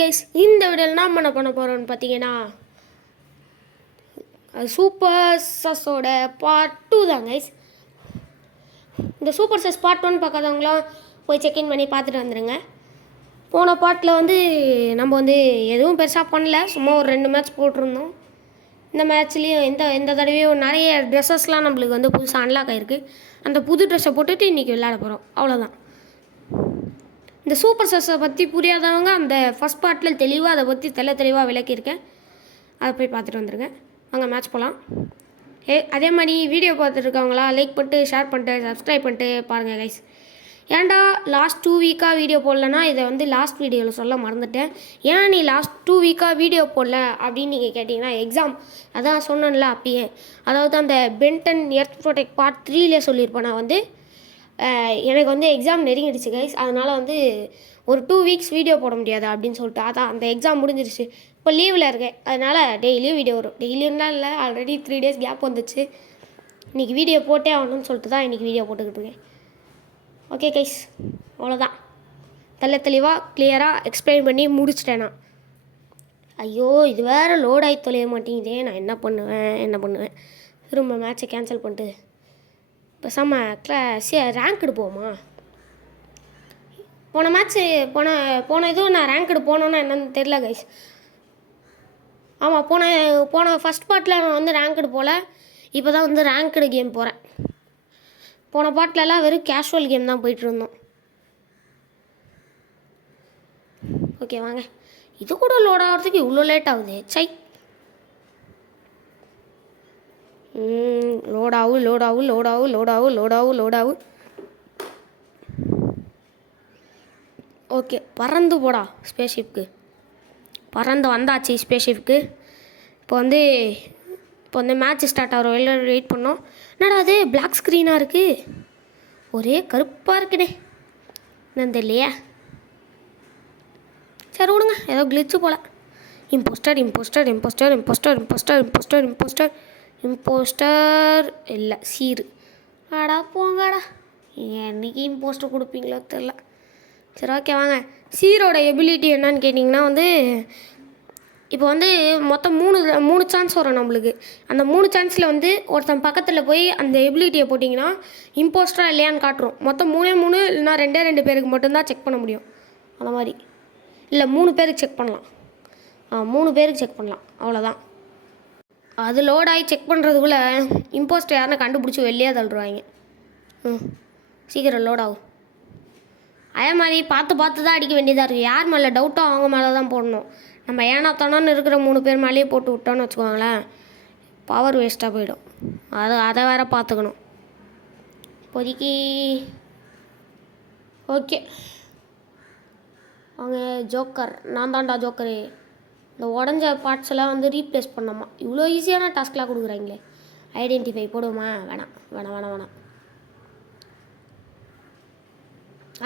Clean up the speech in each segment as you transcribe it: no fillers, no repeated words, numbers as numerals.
Guys, இந்த வீடியோவில் நாம் என்ன பண்ண போகிறோம்னு பார்த்தீங்கன்னா சூப்பர் சஸ்ஸோட பார்ட் 2 தான் கைஸ். இந்த சூப்பர் சஸ் பார்ட் 1 பார்க்காதவங்களாம் போய் செக்இன் பண்ணி பார்த்துட்டு வந்துடுங்க. போன பார்ட்டில் நம்ம எதுவும் பெருசாக பண்ணல, சும்மா ஒரு 2 மேட்ச் போட்டிருந்தோம். இந்த மேட்ச்லேயும் எந்த தடவையும் நிறைய ட்ரெஸ்ஸஸ்லாம் நம்மளுக்கு புதுசாக அன்லாக் ஆகிருக்கு. அந்த புது ட்ரெஸ்ஸை போட்டுட்டு இன்றைக்கி விளையாட போகிறோம், அவ்வளோதான். இந்த சூப்பர் சஸ்ஸை பற்றி புரியாதவங்க அந்த ஃபஸ்ட் பார்ட்டில் தெளிவாக அதை பற்றி தெளிவாக விளக்கியிருக்கேன், அதை போய் பார்த்துட்டு வந்துடுங்க. வாங்க மேட்ச் போகலாம். அதே மாதிரி வீடியோ பார்த்துட்ருக்கவங்களா லைக் பண்ணிட்டு ஷேர் பண்ணிட்டு சப்ஸ்கிரைப் பண்ணிட்டு பாருங்கள் கைஸ். ஏன்டா லாஸ்ட் 2 வீக்காக வீடியோ போடலன்னா இதை லாஸ்ட் வீடியோவில் சொல்ல மறந்துட்டேன். ஏன் நீ லாஸ்ட் 2 வீக்காக வீடியோ போடல அப்படின்னு நீங்கள் கேட்டிங்கன்னா, எக்ஸாம் அதான் சொன்னேன்ல அப்பயே. அதாவது அந்த பென்டன் எர்த் ப்ரொடெக்ட் பார்ட் 3லே சொல்லியிருப்பேன். நான் எனக்கு எக்ஸாம் நெருங்கிடுச்சு கைஸ். அதனால் ஒரு 2 வீக்ஸ் வீடியோ போட முடியாது அப்படின்னு சொல்லிட்டு, அதான் அந்த எக்ஸாம் முடிஞ்சிருச்சு. இப்போ லீவில் இருக்கேன், அதனால் டெய்லியும் வீடியோ வரும். டெய்லியும்லாம் இல்லை, ஆல்ரெடி 3 டேஸ் கேப் வந்துச்சு. இன்றைக்கி வீடியோ போட்டே ஆகணும்னு சொல்லிட்டு தான் இன்றைக்கி வீடியோ போட்டுக்கிட்டு இருக்கேன். ஓகே கைஸ், அவ்வளோதான். தெளிவாக கிளியராக எக்ஸ்பிளைன் பண்ணி முடிச்சிட்டேன் நான். ஐயோ, இது வேறு லோட் ஆகி தொலைய மாட்டேங்குதே. நான் என்ன பண்ணுவேன் திரும்ப மேட்ச்சை கேன்சல் பண்ணிட்டு பேசாமல் ரேங்க் எடுப்போமா? போன மேட்ச்சு போன இதுவும் நான் ரேங்க் எடுப்போனோன்னா என்னன்னு தெரில கைஸ். ஆமாம், போன ஃபஸ்ட் பார்ட்டில் நான் ரேங்க் போகல. இப்போ தான் ரேங்க்டு கேம் போகிறேன். போன பார்ட்லலாம் வெறும் கேஷுவல் கேம் தான் போயிட்டுருந்தோம். ஓகே வாங்க. இது கூட லோட் ஆகிறதுக்கு இவ்வளோ லேட் ஆகுது. லோடாவு. ஓகே, பறந்து போடா ஸ்பேஸ்ஷிப்க்கு. பறந்து வந்தாச்சு ஸ்பேஸ்ஷிப்க்கு. இப்போ மேட்ச் ஸ்டார்ட் ஆகிற வெளியில் வெயிட் பண்ணோம். என்னடா அது பிளாக் ஸ்க்ரீனாக இருக்குது, ஒரே கருப்பாக இருக்குடே, என்னன்னு தெரியலையே. சரி விடுங்க, ஏதோ கிளிச்சு போல். இம்போஸ்டர் இல்லை, சீரு. ஆடா போங்கடா, என்னைக்கு இம்போஸ்டர் கொடுப்பீங்களோ தெரில. சரி ஓகே வாங்க. சீரோட எபிலிட்டி என்னன்னு கேட்டிங்கன்னா, இப்போ மொத்தம் 3 சான்ஸ் வரும் நம்மளுக்கு. அந்த 3 சான்ஸில் ஒருத்தன் பக்கத்தில் போய் அந்த எபிலிட்டியை போட்டிங்கன்னா இம்போஸ்டராக இல்லையான்னு காட்டுறோம். மொத்தம் 3 இல்லைனா 2 பேருக்கு மட்டும்தான் செக் பண்ண முடியும். அந்த மாதிரி இல்லை, 3 பேருக்கு செக் பண்ணலாம். 3 பேருக்கு செக் பண்ணலாம், அவ்வளோதான். அது லோட் ஆகி செக் பண்ணுறதுக்குள்ளே இம்போஸ்டர் யாருன்னா கண்டுபிடிச்சி வெளியே தள்ளுருவாங்க. சீக்கிரம் லோட் ஆகும். அதே மாதிரி பார்த்து தான் அடிக்க வேண்டியதாக இருக்குது. யார் மேலே டவுட்டோ அவங்க மேலே தான் போடணும். நம்ம ஏனாத்தானோன்னு இருக்கிற 3 பேர் மேலேயே போட்டு விட்டோன்னு வச்சுக்கோங்களேன், பவர் வேஸ்ட்டாக போயிடும். அதை வேறு பார்த்துக்கணும் இப்போதைக்கு. ஓகே அவங்க ஜோக்கர், நான் தான்டா ஜோக்கரு. இந்த உடஞ்ச பார்ட்ஸ் எல்லாம் ரீப்ளேஸ் பண்ணோமா? இவ்வளோ ஈஸியான டாஸ்க்லாம் கொடுக்குறாங்களே. ஐடென்டிஃபை போடுவோமா? வேணாம்.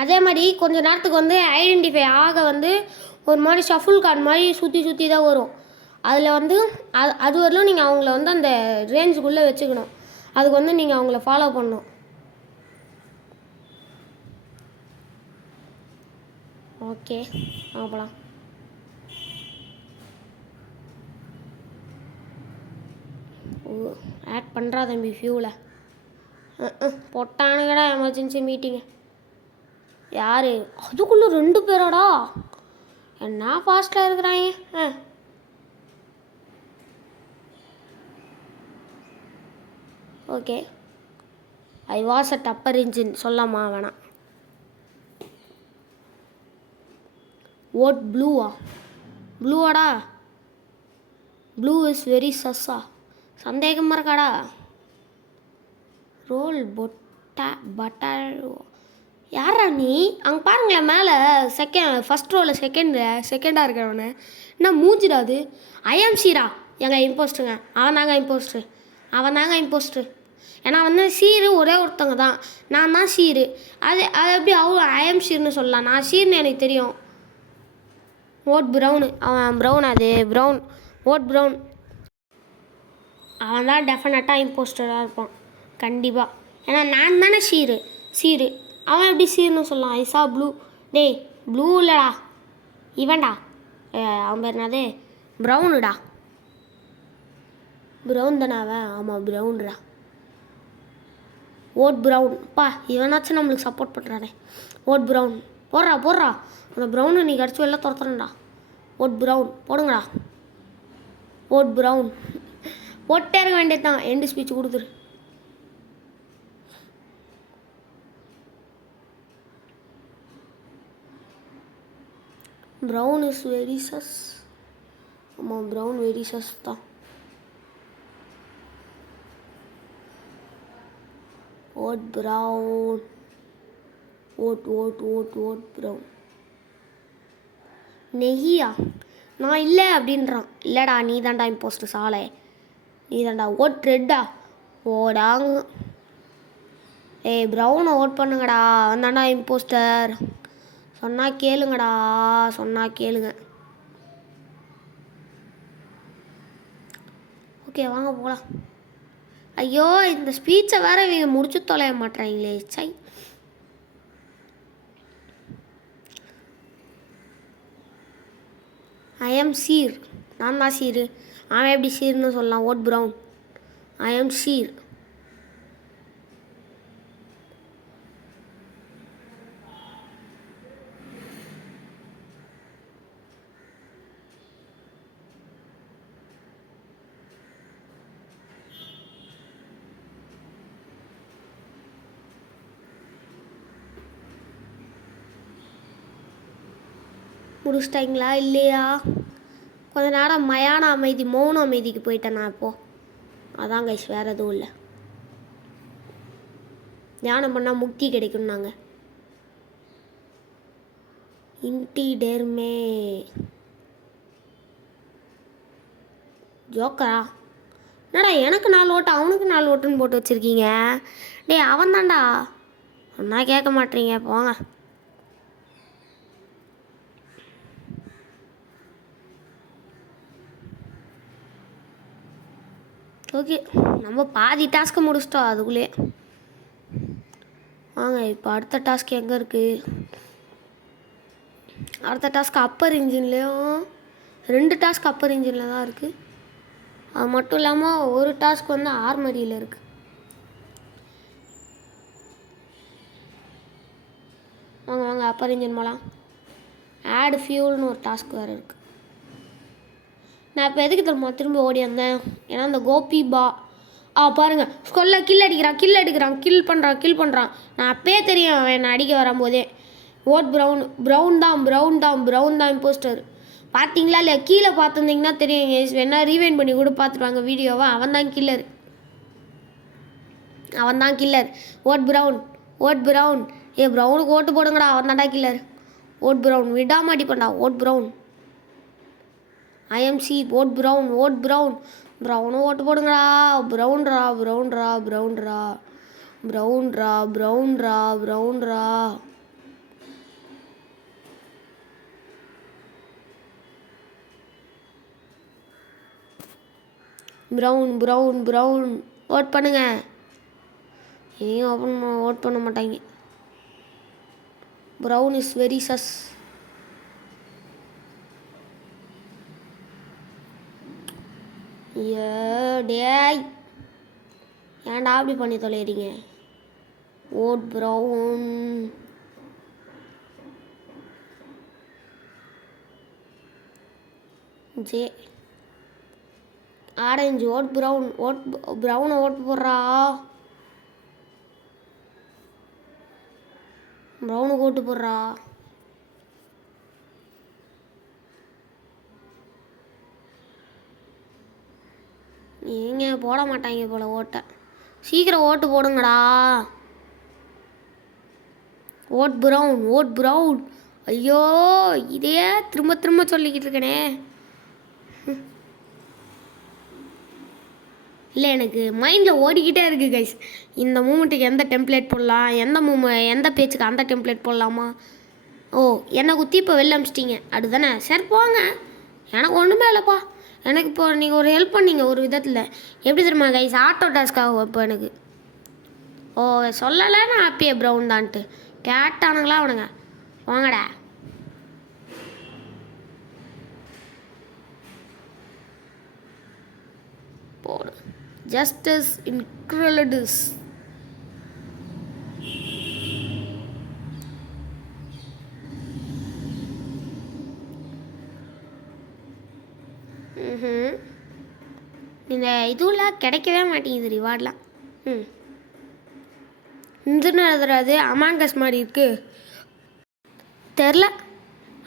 அதே மாதிரி கொஞ்ச நேரத்துக்கு ஐடென்டிஃபை ஆக ஒரு மாதிரி ஷஃபுல் கார்டு மாதிரி சுற்றி தான் வரும். அதில் அது வரலும் நீங்கள் அவங்கள அந்த ரேஞ்சுக்குள்ளே வச்சுக்கணும். அதுக்கு நீங்கள் அவங்கள ஃபாலோ பண்ணணும். ஓகே வாங்க போகலாம். ஆட் பண்ணுறா தம்பி ஃபியூவில். போட்டானுங்கடா எமர்ஜென்சி மீட்டிங்கு. யார் அதுக்குள்ளே 2 பேராடா? என்ன ஃபாஸ்ட்டாக இருக்கிறாங்க. Okay, I was at upper engine சொல்லாமா? வேணாம். ஓட் ப்ளூவாடா? ப்ளூ இஸ் வெரி சஸ்ஸா? சந்தேகமாக இருக்காடா? ரோல் பட்டாரோ யாரா நீ? அங்கே பாருங்களேன் மேலே ஃபஸ்ட் ரோவில் செகண்டாக இருக்கிறவனு என்ன மூஞ்சிடாது? ஐஎம் சீரா எங்கள் இம்போஸ்ட்டுங்க. அவன் தாங்க இம்போஸ்ட்ரு. ஏன்னா சீரு ஒரே ஒருத்தவங்க தான், நான் தான் சீரு. அது எப்படி ஐஎம் சீர்னு சொல்லலாம்? நான் சீர்னு எனக்கு தெரியும். ஓட் ப்ரௌனு, அவன் ப்ரௌன். Vote brown. அவன் தான் டெஃபினட்டாக இம்போஸ்டராக இருப்பான் கண்டிப்பாக. ஏன்னா நான் தானே சீரு. அவன் எப்படி சீர்னு சொல்லலாம்? ஐசா ப்ளூ. டேய் ப்ளூ இல்லைடா, இவன்டா அவன் பேர் என்னது ப்ரௌனுடா. ப்ரௌன் தானே அவன்? ஆமாம் ப்ரௌன்டா. Vote brown. பா இவனாச்சும் நம்மளுக்கு சப்போர்ட் பண்ணுறானே. ஓட் ப்ரௌன் போடுறா. அந்த ப்ரௌனு நீ கடிச்சு வெளில துரத்துறா. ஓட் ப்ரௌன் போடுங்கடா. ஓட் ப்ரௌன் போட்டே இருக்க வேண்டியது தான். எண்டு ஸ்பீச் கொடுத்துரு. Brown is very sus. ஆமாம் ப்ரௌன் வெரி சஸ் தான். Vote brown. Vote brown. நெய்யா நான் இல்லை அப்படின்றான். இல்லைடா நீ தான்டா இம்போஸ்டர் சாலை. நீ தான்டா. ஓட் ரெட்டா ஓடாங்க. ஏய் ப்ரௌனை ஓட் பண்ணுங்கடா. அவன் தான்டா இம்போஸ்டர். சொன்னால் கேளுங்கடா. கேளுங்க. ஓகே வாங்க போகலாம். ஐயோ இந்த ஸ்பீச்சை வேற இவங்க முடிச்சு தொலைய மாட்டேறாங்களே. சை. ஐ எம் சீர். நான் தான் சீரு. அவன் எப்படி சீர்னு சொல்லலாம்? Vote brown. ஐ எம் சீர். முடிச்சிட்டாங்களா இல்லையா? கொஞ்ச நேரம் மயான அமைதி மௌன அமைதிக்கு போயிட்டேன் நான் இப்போது. அதான் கைஸ் வேறு எதுவும் இல்லை. தியானம் பண்ணால் முக்தி கிடைக்கும் நாங்கள். இன்டிடெர்மே ஜோக்கரா? என்னடா எனக்கு 4 ஓட்டு அவனுக்கு 4 ஓட்டுன்னு போட்டு வச்சுருக்கீங்க. டேய் அவன் தான்டா. ஒன்றா கேட்க மாட்டீங்க போங்க. ஓகே நம்ம பாதி டாஸ்க்கை முடிச்சிட்டோம் அதுக்குள்ளே. வாங்க இப்போ அடுத்த டாஸ்க் எங்கே இருக்குது? அடுத்த டாஸ்க் அப்பர் இன்ஜின்லேயும் 2 டாஸ்க் அப்பர் இன்ஜினில் தான் இருக்குது. அது மட்டும் இல்லாமல் ஒரு டாஸ்க் வந்து ஆர்மரியில் இருக்குது. வாங்க அப்பர் இன்ஜின் போகலாம். ஆட் ஃபியூல்னு ஒரு டாஸ்க் வேறு இருக்குது. நான் இப்போ எதுக்கு திரும்ப ஓடி வந்தேன்? ஏன்னா அந்த கோபி பாருங்கள் ஸ்கொல்ல கில் அடிக்கிறான். கில் பண்ணுறான். நான் அப்பயே தெரியும் அவன் என்னை அடிக்க வரும்போதே. ஓட் ப்ரௌன் தான் இம்போஸ்டர். பார்த்தீங்களா இல்லையா? கீழே பார்த்துருந்தீங்கன்னா தெரியும். வேணா ரீவைண்ட் பண்ணி கூட பார்த்துருவாங்க வீடியோவை. அவன் தான் கில்லர். Vote brown. ப்ரௌனுக்கு ஓட்டு போடுங்கடா. அவன் தான்டா கில்லர். ஓட் ப்ரௌன் விடாம அடிப்பண்டா. Vote brown. IMC vote brown. ப்ரௌனும் ஓட்டு போடுங்கடா. ப்ரௌன்ரா. ப்ரௌன் ஓட் பண்ணுங்க. இனியும் ஓட் பண்ண மாட்டாங்க. Brown is very sus. டேய் ஏன்டா அப்படி பண்ணி தொலைறீங்க? Vote brown. ஜே ஆரஞ்சு ஓட் ப்ரௌனை ஓட்டு போடுறா. ப்ரௌனுக்கு ஓட்டு போடுறா. நீங்கள் போட மாட்டாங்க போல ஓட்டை. சீக்கிரம் ஓட்டு போடுங்கடா. Vote brown. ஐயோ இதே திரும்ப சொல்லிக்கிட்டு இருக்கனே. இல்லை எனக்கு மைண்டில் ஓடிக்கிட்டே இருக்குது கைஸ். இந்த மூமெண்ட்டுக்கு எந்த டெம்ப்ளேட் போடலாம், எந்த பேச்சுக்கு அந்த டெம்ப்ளேட் போடலாமா? என்னை குத்தி இப்போ வெளில அமிச்சிட்டிங்க அதுதானே? சரி போங்க. எனக்கு ஒன்றுமே இல்லைப்பா. எனக்கு இப்போ நீங்கள் ஒரு ஹெல்ப் பண்ணீங்க ஒரு விதத்தில். எப்படி தெரியுமா கைஸ்? ஆட்டோ டாஸ்க் ஆகும் இப்போ எனக்கு. சொல்லலை நான் ஹாப்பியே ப்ரௌன் தான்ட்டு. கேட்டானுங்களா அவனுங்க. வாங்கடா. போடு. Justice Incredibles. இந்த இதுலாம் கிடைக்கவே மாட்டேங்குது ரிவார்ட்லாம். இந்துன்னு எழுதுறது அமாங்கஸ் மாதிரி இருக்குது தெரில.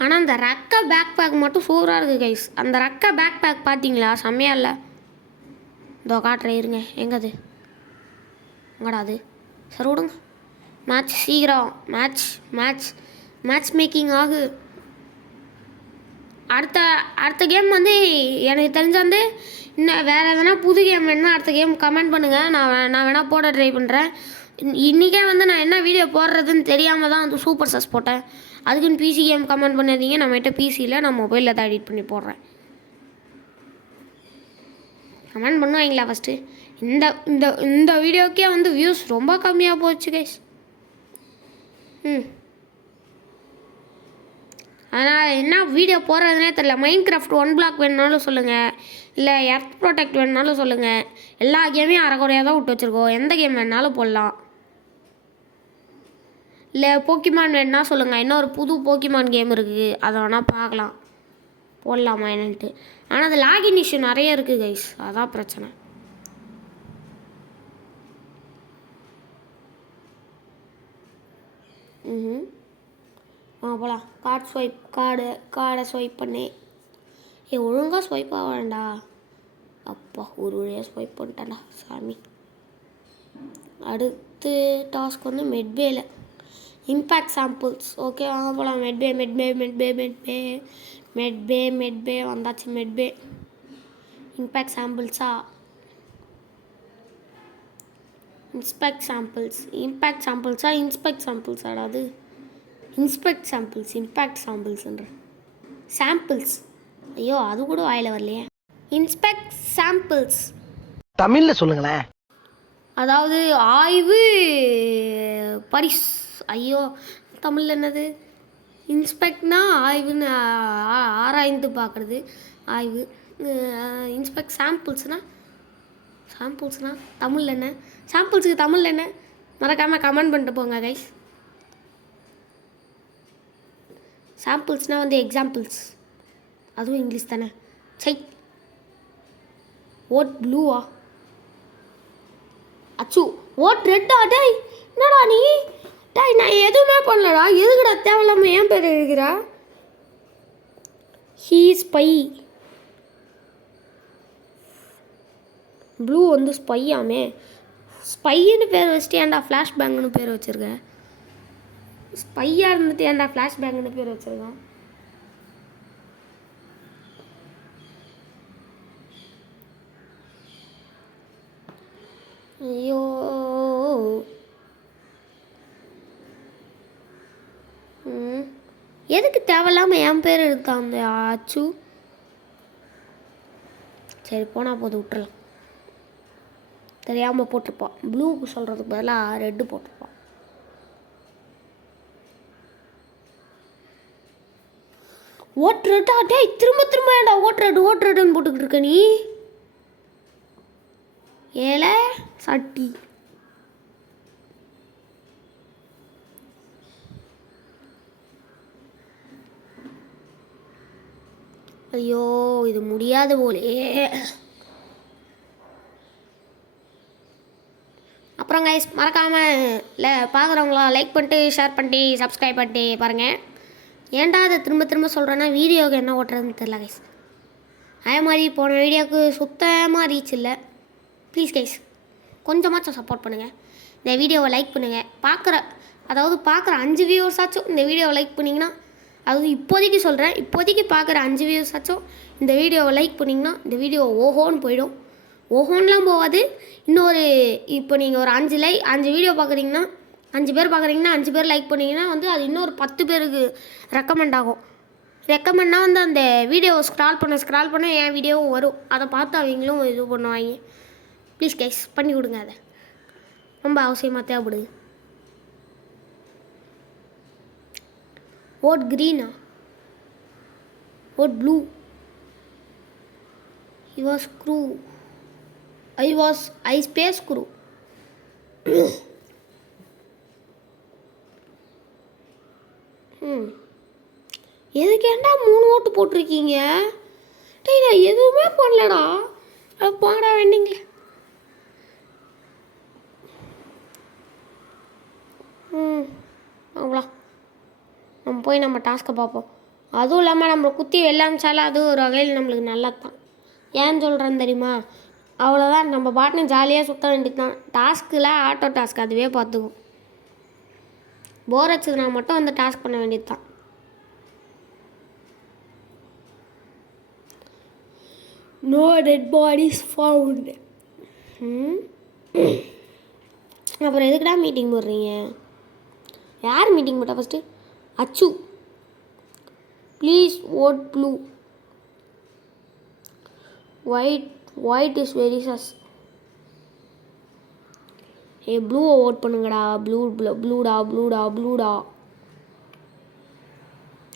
ஆனால் அந்த ரக்க பேக் பேக் மட்டும் சூப்பராக இருக்குது கைஸ். அந்த ரக்க பேக் பேக் பார்த்தீங்களா? செம்மையாக இல்லை? இதோ காட்டுறேன் இருங்க. எங்கது எங்கடா அது? சரி விடுங்க. மேட்ச் சீக்கிரம். மேட்ச் மேக்கிங் ஆகு. அடுத்த கேம் வந்து எனக்கு தெரிஞ்ச வந்து இன்னும் வேறு எதனா புது கேம் வேணுன்னா அடுத்த கேம் கமெண்ட் பண்ணுங்கள். நான் வேணால் போட ட்ரை பண்ணுறேன். இன்றைக்கே வந்து நான் என்ன வீடியோ போடுறதுன்னு தெரியாமல் தான் வந்து சூப்பர் சஸ் போட்டேன். அதுக்குன்னு பிசி கேம் கமெண்ட் பண்ணாதீங்க. நம்மகிட்ட பிசியில் நான் மொபைலில் தான் எடிட் பண்ணி போடுறேன். கமெண்ட் பண்ணுவாங்களா ஃபஸ்ட்டு? இந்த வீடியோக்கே வந்து வியூஸ் ரொம்ப கம்மியாக போச்சு கைஸ். அதனால் என்ன வீடியோ போடுறதுனே தெரியல. மைண்ட் கிராஃப்ட் 1 பிளாக் வேணுனாலும் சொல்லுங்கள், இல்லை எர்த் ப்ரொடெக்ட் வேணுனாலும் சொல்லுங்கள். எல்லா கேமையும் அரைக்குறையாக தான் விட்டு வச்சுருக்கோம். எந்த கேம் வேணுனாலும் போடலாம். இல்லை போக்கிமான் வேணுன்னா சொல்லுங்கள். இன்னொரு புது போக்கிமான் கேம் இருக்குது, அதை வேணால் பார்க்கலாம், போடலாமா என்னன்ட்டு. ஆனால் அது லாகின் இஷ்யூ நிறைய இருக்குது கைஸ், அதான் பிரச்சனை. போகலாம். கார்டை ஸ்வைப் பண்ணி ஒழுங்காக ஸ்வைப் ஆக வேண்டா. அப்பா ஒரு வழியாக ஸ்வைப் பண்ணிட்டேன்டா சாமி. அடுத்து டாஸ்க் வந்து மெட்பேல இம்பேக்ட் சாம்பிள்ஸ். ஓகே வாங்க போகலாம். மெட்பே வந்தாச்சு. மெட்பே இம்பேக்ட் சாம்பிள்ஸா? இம்பேக்ட் சாம்பிள்ஸாடா அது? இம்பேக்ட் சாம்பிள்ஸ்ன்ற சாம்பிள்ஸ். ஐயோ அது கூட வாயில வரலையே. இன்ஸ்பெக்ட் சாம்பிள்ஸ் தமிழில் சொல்லுங்களேன். அதாவது ஆய்வு பரிஸ். ஐயோ தமிழில் என்னது? இன்ஸ்பெக்ட்னா ஆய்வுன்னு ஆராய்ந்து பார்க்குறது ஆய்வு. இன்ஸ்பெக்ட் சாம்பிள்ஸ்னால் தமிழில் என்ன? சாம்பிள்ஸுக்கு தமிழில் என்ன? மறக்காமல் கமெண்ட் பண்ணிட்டு போங்க கைஸ். சாம்பிள்ஸ்னால் வந்து எக்ஸாம்பிள்ஸ், அதுவும் இங்கிலீஷ் தானே. சை ஓட் ப்ளூவா? அச்சு ஓட் ரெட்டா? டேய் என்னடா நீ? டேய் நான் எதுவுமே பண்ணலடா. எதுக்குடா தேவையில்லாமல் ஏன் பேர் எழுதுகிறா? He spy. ப்ளூ வந்து ஸ்பையாமே. ஸ்பைன்னு பேர் வச்சுட்டு ஏன்டா ஃப்ளாஷ்பேங்குன்னு பேர் வச்சுருக்கேன்? ஸ்பையாக இருந்துட்டு ஏன்டா ஃப்ளாஷ்பேங்குன்னு பேர் வச்சுருக்கேன்? ஐயோ எதுக்கு தேவையில்லாமல் என் பேர் எடுத்தான் அந்த அச்சு? சரி போனால் போது விட்டுறலாம். தெரியாமல் போட்டிருப்பான். ப்ளூக்கு சொல்கிறதுக்கு பதிலாக ரெட்டு போட்டிருப்பான். ஓட்டுறடா டேய், திரும்ப ஏன்டா ஓட்டுறடுன்னு போட்டுக்கிட்டு இருக்க நீ? ஏல சட்டி. ஐயோ இது முடியாது போலே. அப்புறம் கைஸ் மறக்காமல் இல்லை பார்க்குறவங்களா லைக் பண்ணிட்டு ஷேர் பண்ணிட்டு சப்ஸ்கிரைப் பண்ணிட்டு பாருங்கள். ஏன்டா அதை திரும்ப சொல்கிறேன்னா வீடியோவுக்கு என்ன ஓட்டுறதுன்னு தெரில கைஸ். அதே மாதிரி போன வீடியோவுக்கு சுத்தமாக ரீச் இல்லை. ப்ளீஸ் கைஸ் கொஞ்சமாச்சும் சப்போர்ட் பண்ணுங்கள். இந்த வீடியோவை லைக் பண்ணுங்கள். பார்க்குற 5 வியூவர்ஸாச்சும் இந்த வீடியோவை லைக் பண்ணிங்கன்னா, அதாவது இப்போதைக்கு சொல்கிறேன், இப்போதைக்கு பார்க்குற 5 வியூவர்ஸாச்சும் இந்த வீடியோவை லைக் பண்ணிங்கன்னா இந்த வீடியோ ஓஹோன்னு போயிடும். ஓஹோன்லாம் போகாது. இன்னொரு இப்போ நீங்கள் ஒரு 5 வீடியோ பார்க்குறீங்கன்னா, 5 பேர் பார்க்குறீங்கன்னா 5 பேர் லைக் பண்ணிங்கன்னா வந்து அது இன்னொரு 10 பேருக்கு ரெக்கமெண்ட் ஆகும். ரெக்கமெண்ட்னா வந்து அந்த வீடியோவை ஸ்க்ரால் பண்ண என் வீடியோவும் வரும். அதை பார்த்து அவங்களும் இது பண்ணுவாங்க. ப்ளீஸ் கைஸ் பண்ணி கொடுங்க. அதை ரொம்ப அவசியமாக தேவைப்படுது. ஓட் க்ரீனா? Vote blue? Your screw. I space குரு. எதுக்கு ஏன்டா 3 ஓட்டு போட்டிருக்கீங்க? டேய் நான் எதுவுமே பண்ணலடா. போங்கடா வெண்டிங்களே. அவ்வளோ நம்ம போய் நம்ம டாஸ்க்கை பார்ப்போம். அதுவும் இல்லாமல் நம்மளை குத்தி வெள்ளாமிச்சாலும் அது ஒரு வகையில் நம்மளுக்கு நல்லது தான். ஏன்னு சொல்கிறேன்னு தெரியுமா? அவ்வளோதான், நம்ம பாட்டுன்னு ஜாலியாக சுற்ற வேண்டியது தான். டாஸ்கில் ஆட்டோ டாஸ்க் அதுவே பார்த்துக்கும். போர் அடிச்சதுனா மட்டும் வந்து டாஸ்க் பண்ண வேண்டியது தான். No dead bodies found. அப்புறம் எதுக்குடா மீட்டிங் போடுறீங்க? யார் மீட்டிங் போட்டா ஃபஸ்ட்டு? அச்சு. Please vote blue. White is very sus. ப்ளூவை ஓட் பண்ணுங்கடா. ப்ளூடா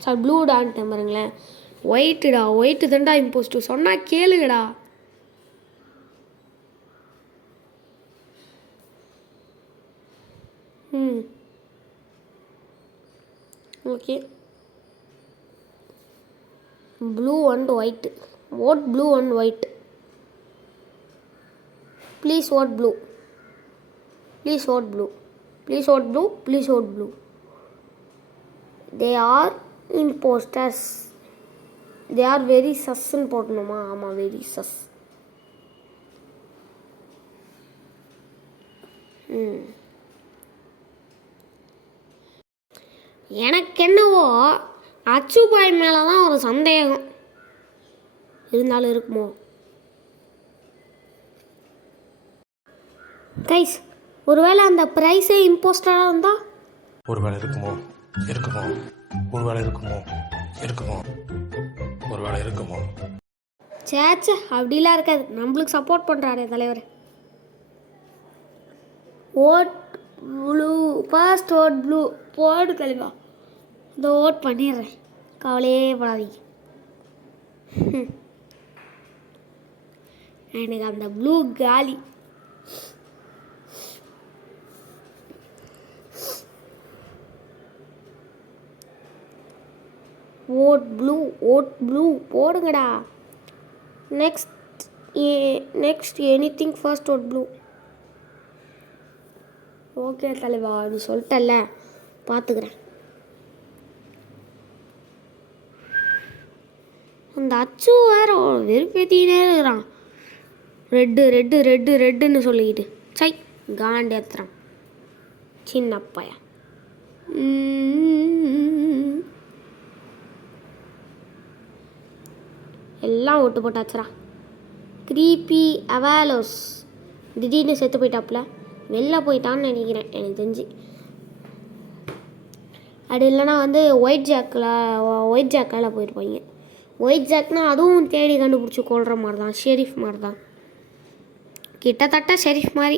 சார் ப்ளூடான்ட்டு பாருங்களேன். ஒயிட்டு தான்டா இம்போஸ்ட்டு சொன்னால் கேளுங்கடா. Okay, blue and white. Vote blue and white. Please vote blue. They are impostors. They are very சஸ்ன்னு போடணுமா? ஆமாம், வெரி சஸ். எனக்கு என்னவோ அச்சு பாய் மேலே தான் ஒரு சந்தேகம் இருந்தாலும் இருக்குமோ. கைஸ், ஒருவேளை அந்த ப்ரைஸே இம்போஸ்டராக இருந்தால்? ஒருவேளை இருக்குமோ. சேச்சே, அப்படிலாம் இருக்காது. நம்மளுக்கு சப்போர்ட் பண்ணுறாரு தலைவர். Vote blue. First vote blue. போடு தலைவா. இந்த ஓட் பண்ணிடுறேன், கவலையே படாதீங்க. எனக்கு அந்த ப்ளூ காலி. ஓட் ப்ளூ போடுங்கடா. Next anything first vote blue. Okay தலைவா, நீ சொல்லிட்டல்ல, பார்த்துக்கிறேன். அந்த அச்சு வேற வெறுப்பேத்தினே இருக்கிறான். ரெட்டுன்னு சொல்லிக்கிட்டு சை காண்டி ஏத்துறான் சின்ன பையன். எல்லாம் ஓட்டு போட்டாச்சுரா. க்ரீப்பி அவாலோஸ் திடீர்னு செத்து போயிட்டாப்புல. வெளில போயிட்டான்னு நினைக்கிறேன் எனக்கு தெரிஞ்சு. அது இல்லைனா வந்து ஒயிட் ஜாக்கால் போயிருப்பாங்க. ஒயிட் ஜாக்னால் அதுவும் தேடி கண்டுபிடிச்சி கொள்கிற மாதிரி தான், ஷெரீஃப் மாதிரி தான், கிட்டத்தட்ட ஷெரீஃப் மாதிரி.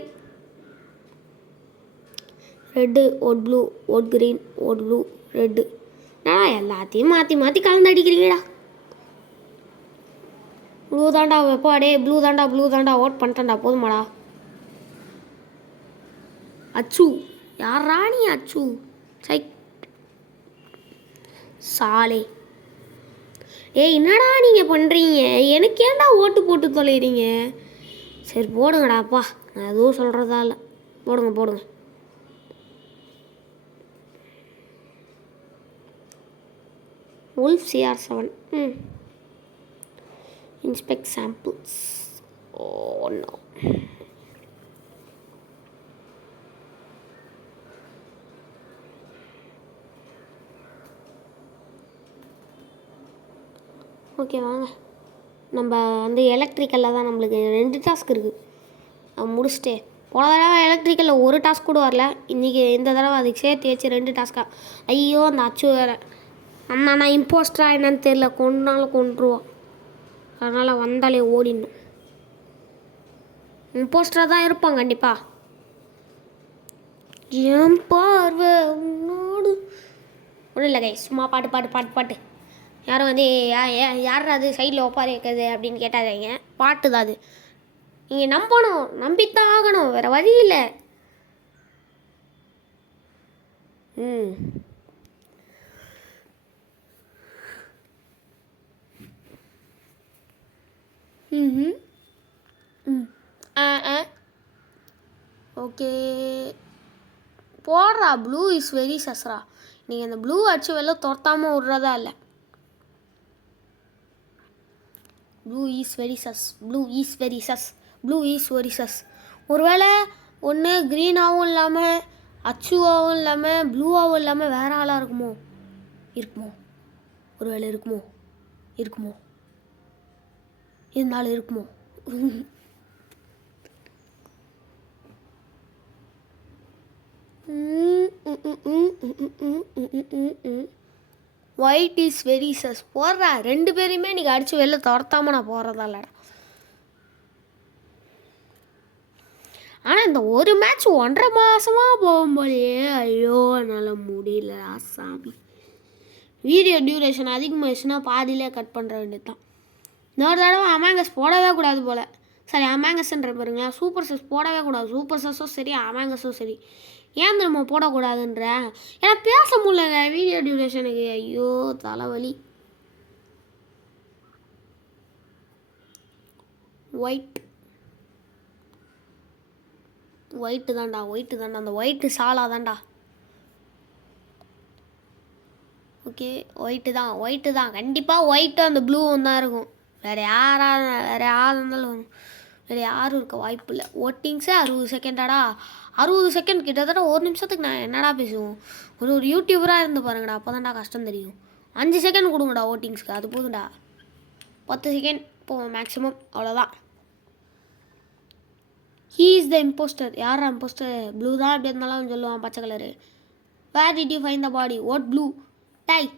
Red, vote blue, vote green, vote blue, red. எல்லாத்தையும் மாற்றி கலந்து அடிக்கிறீங்கடா. ப்ளூ தாண்டா வெப்பாடே. ப்ளூ தாண்டா ஓட் பண்ணிட்டேன்டா. போதுமாடா. அச்சு யார் ராணி? அச்சு சை சாலே. என்னடா நீங்கள் பண்ணுறீங்க? எனக்கு ஏன்டா ஓட்டு போட்டு தொலைகிறீங்க? சரி போடுங்கடாப்பா, நான் எதுவும் சொல்கிறதா இல்லை. போடுங்க. Wolf CR7. Inspect samples. Oh no. Okay வாங்க, நம்ம வந்து எலக்ட்ரிக்கலில் தான் நம்மளுக்கு 2 டாஸ்க் இருக்குது. முடிச்சுட்டு போன தடவை எலக்ட்ரிக்கலில் ஒரு டாஸ்க் கூட வரல. இன்றைக்கி இந்த தடவை அதுக்கு சேர்த்து வச்சு 2 டாஸ்க்காக. ஐயோ அந்த அச்சு வேறு. நான் இம்போஸ்டரா என்னன்னு தெரியல, கொன்றுவோம். அதனால் வந்தாலே ஓடிடணும். இம்போஸ்டராக தான் இருப்பான் கண்டிப்பாக. ஏன் பார்வை உன்னோடு ஒன்றும் இல்லை கை, சும்மா பாட்டு. யாரும் வந்து யார் அது சைடில் ஒப்பாரி வைக்கிறது அப்படின்னு கேட்டாதீங்க. பாட்டு தான் அது. நீங்கள் நம்பணும், நம்பித்தான் ஆகணும், வேறு வழி இல்லை. ம் ம் ம் ஆ ஆ ஓகே போடுறா. ப்ளூ இஸ் வெரி சஸ்ரா. நீங்கள் அந்த ப்ளூ அடிச்சு வெளில துரத்தாமல் விட்றதா இல்லை. Blue is very sus, blue is very sus, blue is very sus. ஒருவேளை ஒன்று க்ரீனாகவும் இல்லாமல் அச்சுவாகவும் இல்லாமல் ப்ளூவாகவும் இல்லாமல் வேறு ஆளாக இருக்குமோ? இருக்குமோ? ஒருவேளை இருக்குமோ? இருக்குமோ? இருந்தாலும் இருக்குமோ? ஒயிட் இஸ் வெரி சஸ் போடுறா. 2 பேரையுமே நீங்கள் அடித்து வெளில துரத்தாமல் நான் போகிறதா இல்லைடா. ஆனால் இந்த ஒரு மேட்ச் 1.5 மாதமாக போகும்போதே ஐயோ என்னால் முடியல சாமி. வீடியோ டியூரேஷன் அதிகமாகிடுச்சுன்னா பாதியிலே கட் பண்ணுற வேண்டியது தான். இன்னொரு தடவை அமேங்கஸ் போடவே கூடாது போல். சரி அமேங்கஸ்ன்ற பாருங்களேன், சூப்பர் சஸ் போடவே கூடாது. சூப்பர் சஸ்ஸும் சரி அமேங்கஸும் சரி. ஏன் நம்ம போடக்கூடாதுன்ற ஏன்னா பேச முடியலங்க வீடியோ டியூரேஷனுக்கு. ஐயோ தலைவலி. ஒயிட்டு தான்டா, அந்த ஒயிட்டு சாலா தான்டா. ஓகே ஒயிட்டு தான் கண்டிப்பாக ஒயிட்டும் அந்த ப்ளூவும் தான் இருக்கும். வேறு யார் இருந்தாலும் வேறு யாரும் இருக்க வாய்ப்பு இல்லை. ஓட்டிங்ஸே 60 செகண்டாடா. 60 செகண்ட் கிட்டத்தட்ட 1 நிமிஷத்துக்கு நான் என்னடா பேசுவோம். ஒரு யூடியூபராக இருந்து பாருங்கடா, அப்போ தான்டா கஷ்டம் தெரியும். 5 செகண்ட் கொடுங்கடா ஓட்டிங்ஸ்க்கு, அது போதும்டா. 10 செகண்ட் போவோம் மேக்ஸிமம், அவ்வளோதான். He is the impostor. யாரா இம்போஸ்டர்? ப்ளூ தான் எப்படி இருந்தாலும் சொல்லுவான், பச்சை colour. Where did you find the body? What blue? டாய்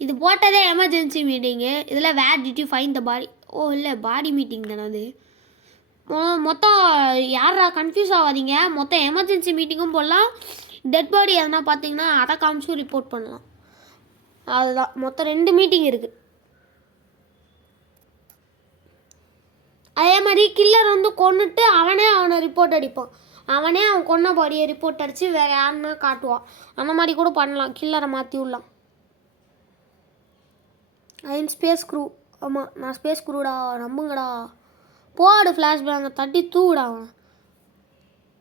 இது போட்டதே எமர்ஜென்சி மீட்டிங்கு. இதில் where did you find the body? ஓ இல்லை பாடி மீட்டிங் தானே அது. மொத்தம் யாரா கன்ஃபியூஸ் ஆகாதீங்க. மொத்தம் எமர்ஜென்சி மீட்டிங்கும் போடலாம். டெட் பாடி எதனா பார்த்தீங்கன்னா அதை காமிச்சும் ரிப்போர்ட் பண்ணலாம். அதுதான் மொத்தம் 2 மீட்டிங் இருக்குது. அதே மாதிரி கில்லர் வந்து கொன்னுட்டு அவனை ரிப்போர்ட் அடிப்பான். அவன் கொன்ன பாடியை ரிப்போர்ட் அடித்து வேறு யாருன்னா காட்டுவான். அந்த மாதிரி கூட பண்ணலாம், கில்லரை மாற்றி விடலாம். I'm space crew. ஆமாம் நான் ஸ்பேஸ் க்ரூடா, நம்புங்கடா. போடு ஃப்ளாஷ் பேங்கை தட்டி தூவிடா.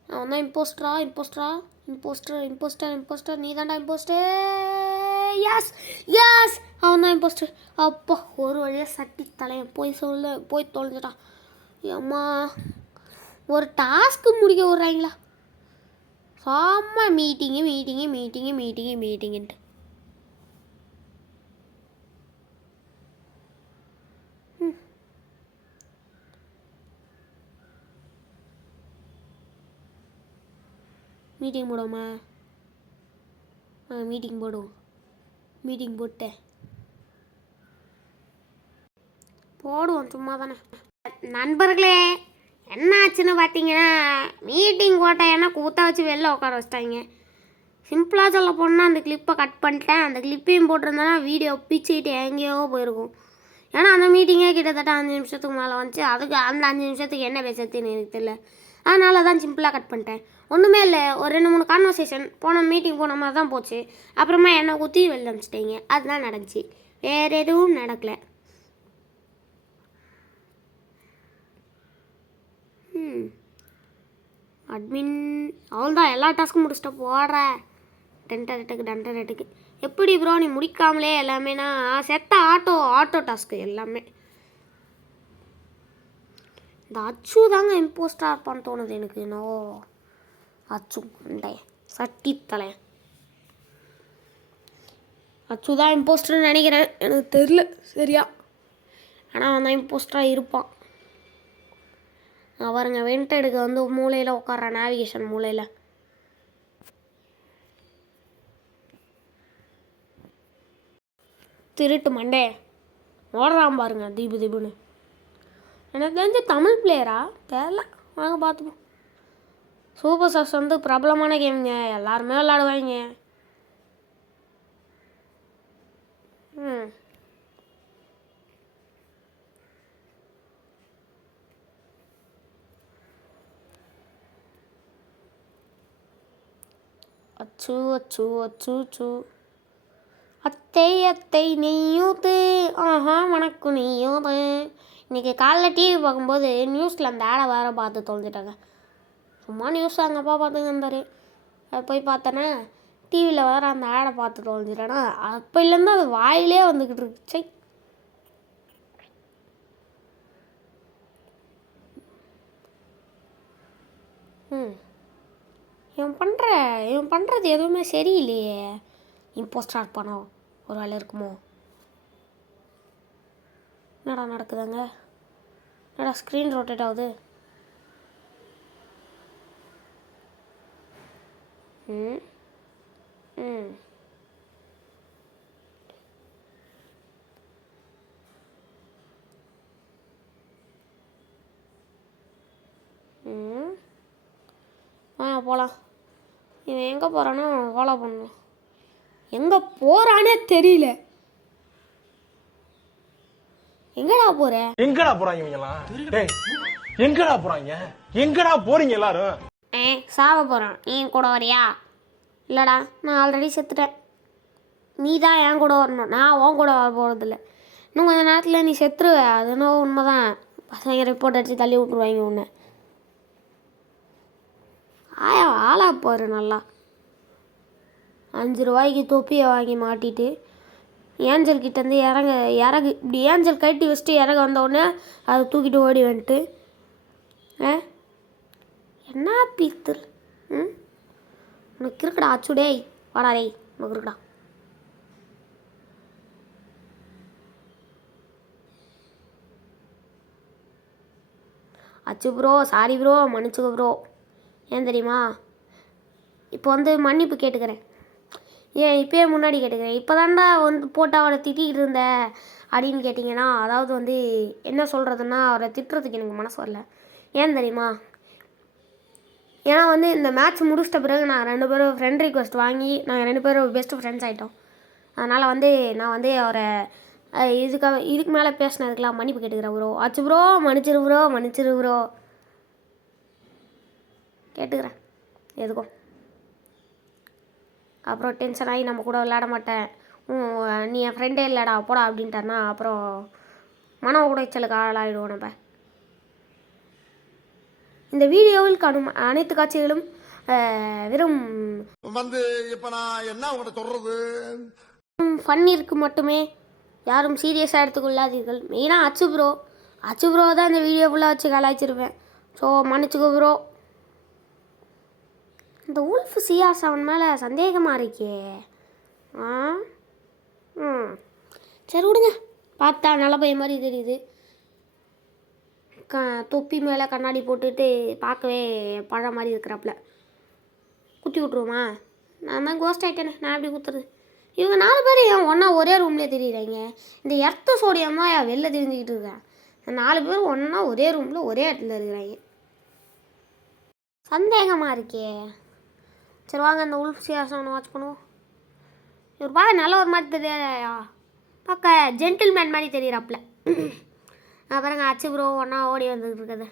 அவன் தான் இம்போஸ்டர். நீ தான்டா இம்போஸ்டர். எஸ் அவன் தான் இம்போஸ்டர். அப்போ ஒரு வழியாக சட்டி தலையன் போய் தொலைஞ்சிட்டான். அம்மா ஒரு டாஸ்க்கு முடிக்க விட்றாங்களா? சாம மீட்டிங்கு. மீட்டிங் போடுவோமா? மீட்டிங் போட்டேன் போடுவோம் சும்மா தானே. நண்பர்களே என்ன ஆச்சுன்னு பார்த்தீங்கன்னா, மீட்டிங் போட்டேன் ஏன்னா கூத்த வச்சு வெளில உட்கார வச்சிட்டாங்க. சிம்பிளாக சொல்ல போனால் அந்த கிளிப்பை கட் பண்ணிட்டேன். அந்த கிளிப்பையும் போட்டிருந்தேன்னா வீடியோ பிச்சுக்கிட்டு எங்கேயோ போயிருக்கும். ஏன்னா அந்த மீட்டிங்கே கிட்டத்தட்ட 5 நிமிஷத்துக்கு மேலே வந்துச்சு. அதுக்கு அந்த 5 நிமிஷத்துக்கு என்ன பேசுறதுன்னு எனக்கு தெரியல. அதனால தான் சிம்பிளாக கட் பண்ணிட்டேன். ஒன்றுமே இல்லை, ஒரு 2-3 கான்வர்சேஷன் மீட்டிங் போன மாதிரி தான் போச்சு. அப்புறமா என்னை குத்தி வெளில அனுப்பிச்சிட்டிங்க. அதுதான் நடந்துச்சு, வேறு எதுவும் நடக்கலை. அட்மின் அவ்வளோதான், எல்லா டாஸ்க்கும் முடிச்சிட்ட போடுற. டென்டரெட்டுக்கு எப்படி ப்ரோ நீ முடிக்காமலே எல்லாமேனா செத்த ஆட்டோ டாஸ்க்கு எல்லாமே. இந்த அச்சு தாங்க இம்போஸ்டாக இருப்பான்னு தோணுது எனக்கு. அச்சு சட்டி தலை அச்சு தான் இம்போஸ்டர்னு நினைக்கிறேன், எனக்கு தெரில சரியா. ஆனால் அவன் தான் இம்போஸ்டராக இருப்பான். அவருங்க வெண்ட் எடுக்க வந்து மூலையில் உட்கார்ற, நேவிகேஷன் மூலையில். திருட்டு மண்டே ஓடுறான் பாருங்க தீபுன்னு. எனக்கு தெரிஞ்ச தமிழ் பிளேயரா தெரில, வாங்க பார்த்துப்போம். சூப்பர் சாஸ் வந்து பிரபலமான கேமுங்க, எல்லாருமே விளாடுவாங்க. அச்சு அச்சு அச்சு அச்சு அத்தை அத்தை நெய்யூத்து ஆஹா வணக்கம் நெய்யூது. இன்றைக்கி காலைல டிவி பார்க்கும்போது நியூஸில் அந்த ஆடை வேறு பார்த்து தொலைஞ்சிட்டாங்க. சும்மா நியூஸ் எங்கள் அப்பா பார்த்துங்க இருந்தார். அது போய் பார்த்தேன்னா டிவியில் வேறு அந்த ஆடை பார்த்து தொலைஞ்சிட்டேன்னா அப்போலேருந்து அது வாயிலே வந்துக்கிட்டு இருந்துச்சு. இவன் பண்ணுறது எதுவுமே சரியில்லையே. இம்போஸ்டார் பணம் ஒரு வேலை இருக்குமோ? என்னடா நடக்குதுங்க? என்னடா ஸ்க்ரீன் ரொட்டேட் ஆகுது? ம் ம் ம் போகலாம். இவன் எங்கே போகிறானோ ஃபாலோ பண்ணலாம். எங்கே போகிறானே தெரியல. எங்கடா போற? எங்கடா போறாங்க இவங்கலாம்? டேய் எங்கடா போறாங்க? எங்கடா போறீங்க எல்லாரும்? சாவ போகிறான். நீ கூட வரியா? இல்லைடா, நான் ஆல்ரெடி செத்துட்டேன். நீ தான் என் கூட வரணும். நான் உன் கூட வர போகிறதில்ல. இன்னும் கொஞ்சம் நேரத்தில் நீ செத்துருவ. அது என்ன உண்மை தான். பசங்க ரிப்போர்ட் அடித்து தள்ளி விட்ருவாங்க உன்னை. ஆளா பாரு நல்லா. 5 ரூபாய்க்கு தொப்பியை வாங்கி மாட்டிட்டு ஏஞ்சல் கிட்டேருந்து இறகு இப்படி ஏஞ்சல் கட்டி வச்சுட்டு இறகு வந்தவுடனே அதை தூக்கிட்டு ஓடி வந்துட்டு என்ன பீத்தல். உனக்கு இருக்குடா அச்சு. டேய் வாடா டேய், உனக்கு இருக்குடா. அச்சு ப்ரோ, சாரி ப்ரோ, மன்னிச்சுக்க ப்ரோ. ஏன் தெரியுமா? இப்போ வந்து மன்னிப்பு கேட்டுக்கிறேன். ஏன் இப்போயே முன்னாடி கேட்டுக்கிறேன். இப்போ தாண்டா வந்து போட்டு அவரை திட்டிகிட்டு இருந்த அப்படின்னு கேட்டிங்கன்னா, அதாவது வந்து என்ன சொல்கிறதுன்னா, அவரை திட்டுறதுக்கு எனக்கு மனசு வரல. ஏன் தெரியுமா? ஏன்னா வந்து இந்த மேட்ச் முடிச்சிட்ட பிறகு நான் 2 பேரும் ஃப்ரெண்ட் ரிக்வெஸ்ட் வாங்கி நாங்கள் 2 பேரும் பெஸ்ட்டு ஃப்ரெண்ட்ஸ் ஆகிட்டோம். அதனால் வந்து நான் வந்து அவரை இதுக்கு மேலே பேசினதுக்கெலாம் மன்னிப்பு கேட்டுக்கிறேன் ப்ரோ. ஆச்சு ப்ரோ, மன்னிச்சிரு ப்ரோ, மன்னிச்சிரு ப்ரோ. கேட்டுக்கிறேன் எதுக்கும். அப்புறம் டென்ஷன் ஆகி நம்ம கூட விளையாட மாட்டேன், நீ என் ஃப்ரெண்டே இல்லைடா போடா அப்படின்ட்டாருனா அப்புறம் மன உடைச்சலுக்கு ஆளாகிடுவோம் நம்ம. இந்த வீடியோவில் காணும் அனைத்து காட்சிகளும் வெறும் வந்து இப்ப நான் என்ன உங்கள்கிட்ட சொல்றது, ஃபன்னிற்கு மட்டுமே. யாரும் சீரியஸாக எடுத்துக்கொள்ளாதீர்கள். மெயினாக அச்சு ப்ரோ தான் இந்த வீடியோ ஃபுல்லாக வச்சு கலாய்ச்சிருப்பேன். ஸோ மன்னிச்சுக்கோ ப்ரோ. இந்த உல்ஃப் சியாஸ் அவன் மேலே சந்தேகமாக இருக்கே. சரி விடுங்க. பார்த்தா நல்ல பையன் மாதிரி தெரியுது. தொப்பி மேலே கண்ணாடி போட்டுட்டு பார்க்கவே பழம் மாதிரி இருக்கிறாப்புல. குத்தி விட்ருவோமா? நான் தான் கோஸ்ட் ஆகிட்டேனே, நான் எப்படி குத்துறது? இவங்க 4 பேர் ஏன் ஒன்றா ஒரே ரூம்லேயே தெரியுறாங்க? இந்த எர்த்த சோடியமாக வெளில தெரிஞ்சுக்கிட்டு இருக்கேன். இந்த 4 பேர் ஒன்றா ஒரே ரூமில் ஒரே இடத்துல இருக்கிறாங்க. சந்தேகமாக இருக்கே. சரி வாங்க இந்த உல்ஃப் சியாஸ் ஒன்று வாட்ச் பண்ணுவோம். இவர் பார்க்க நல்ல ஒரு மாதிரி தெரியா, பார்க்க ஜென்டில்மேன் மாதிரி தெரியுறாப்புல. பாருங்க அச்சு ப்ரோ ஒன்றா ஓடி வந்துக்கிட்டு இருக்குது.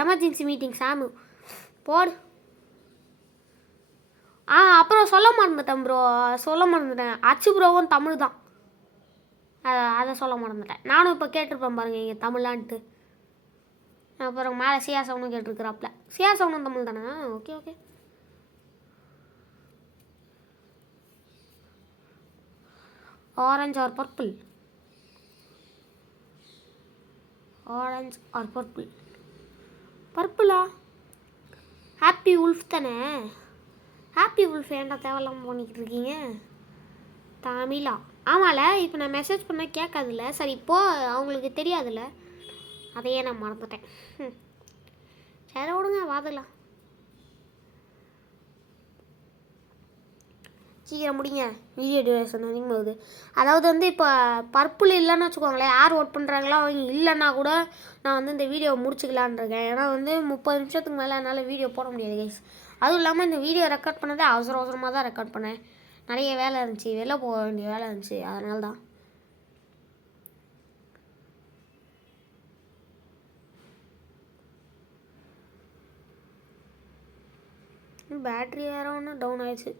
எமர்ஜென்சி மீட்டிங் சாமு போடு. அப்புறம் சொல்ல மறந்துட்டேன் அச்சு ப்ரோவும் தமிழ் தான். அதை சொல்ல மறந்துட்டேன். நானும் இப்போ கேட்டிருப்பேன் பாருங்கள் இங்கே தமிழான்ட்டு. அப்புறம் மேலே சியாசவனும் கேட்டிருக்கிறாப்புல. சியாசவனும் தமிழ் தானே? Okay. Orange or purple? Orange or purple? பர்பிளா? ஹாப்பி உல்ஃப் தானே? ஹாப்பி உல்ஃப் ஏன்டா தேவையில்லாமல் பண்ணிக்கிட்டு இருக்கீங்க? தமிழா? ஆமாம்ல, இப்போ நான் மெசேஜ் பண்ணால் கேட்காதுல்ல. சரி இப்போது அவங்களுக்கு தெரியாதுல்ல, அதையே நான் மறந்துட்டேன். சரி விடுங்க, பார்த்துக்கலாம். சீக்கிரம் முடிங்க, வீடியோ டியூரேஷன் அதிகமாகுது. அதாவது வந்து இப்போ பர்பிள் இல்லைன்னு வச்சுக்கோங்களேன், யார் ஓட் பண்ணுறாங்களோ அவங்க இல்லைன்னா கூட நான் வந்து இந்த வீடியோவை முடிச்சுக்கலான் இருக்கேன். ஏன்னா வந்து 30 நிமிஷத்துக்கு மேலே என்னால் வீடியோ போட முடியாது கைஸ். அதுவும் இல்லாமல் இந்த வீடியோ ரெக்கார்ட் பண்ணதே அவசரமாக தான் ரெக்கார்ட் பண்ணேன். நிறைய வேலை இருந்துச்சு, வெளில போக வேண்டிய வேலை இருந்துச்சு, அதனால தான். பேட்ரி வேறு ஒன்று டவுன் ஆயிடுச்சு.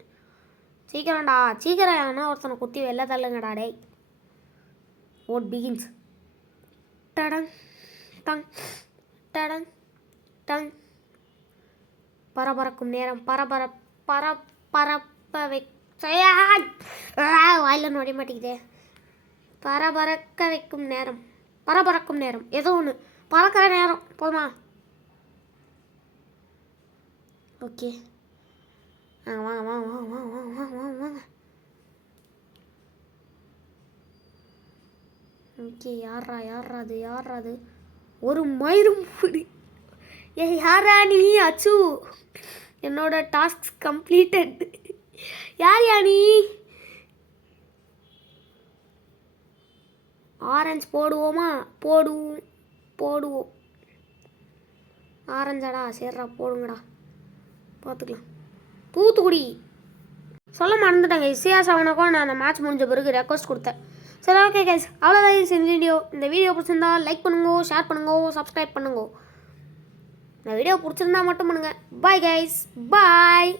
சீக்கிரம்டா சீக்கிரம் ஆனால் ஒருத்தனை குத்தி வெளில தள்ளுங்கடா டே. Vote begins. டடங் டங் டடங் டங். பரபரக்கும் நேரம் பரப்ப வாயில் நொடி மாட்டேங்குதே. பரபரக்கும் நேரம் ஏதோ ஒன்று பறக்கிற நேரம் போதுமா? ஓகே வாங்க வாங்க வாங்க வாங்க வாங்க வாங்க வாங்க. ஓகே யாரா அது ஒரு மயிரும் புடி. யாரா நீ? அச்சு என்னோட டாஸ்க் கம்ப்ளீட்டட். யார் நீ? ஆரஞ்சு போடுவோமா? போடுவோம். ஆரஞ்சாடா சரிடா போடுங்கடா பார்த்துக்கலாம். தூத்துக்குடி சொல்ல மறந்துட்டாங்க. இசியாஸ் அவனுக்கும் நான் அந்த மேட்ச் முடிஞ்ச பிறகு ரெக்வஸ்ட் கொடுத்தேன். சரி ஓகே கைஸ், அவ்வளோதான் இந்த வீடியோ பிடிச்சிருந்தா லைக் பண்ணுங்க, ஷேர் பண்ணுங்க, சப்ஸ்கிரைப் பண்ணுங்க. இந்த வீடியோ பிடிச்சிருந்தா மட்டும் பண்ணுங்கள். பாய் கைஸ், பாய்.